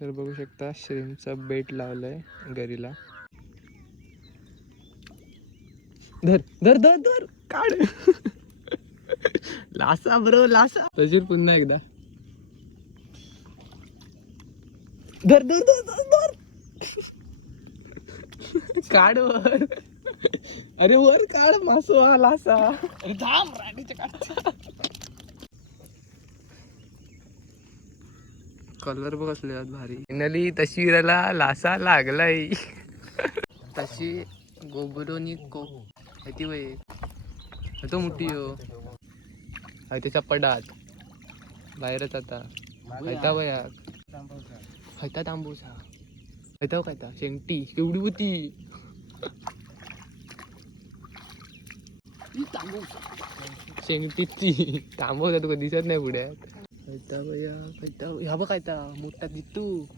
तर बघू शकता श्रीमचा बेट लावलाय गरीला. धर धर धर धर काढ. लासा ब्रो लासा. तशीर पुन्हा एकदा धर धर धर धर धर. काढ वर. अरे वर काढ मासो हा लासा. अरे थांब राणीचे काढ. कलर बघ असले भारी. फायनली तस्वीराला लासा लागलाय. तशी गोबरोनी को ती वय तो मोठी हो आहे त्याच्या पडात बाहेरच आता खायता वया खायता तांबूसा खायता खायता शेंगटी केवढी होती. शेंगटीची तांबवता तुका दिसत नाही पुढे. खायता वया खायता ह्या बघ खायता मोठा दिसतो.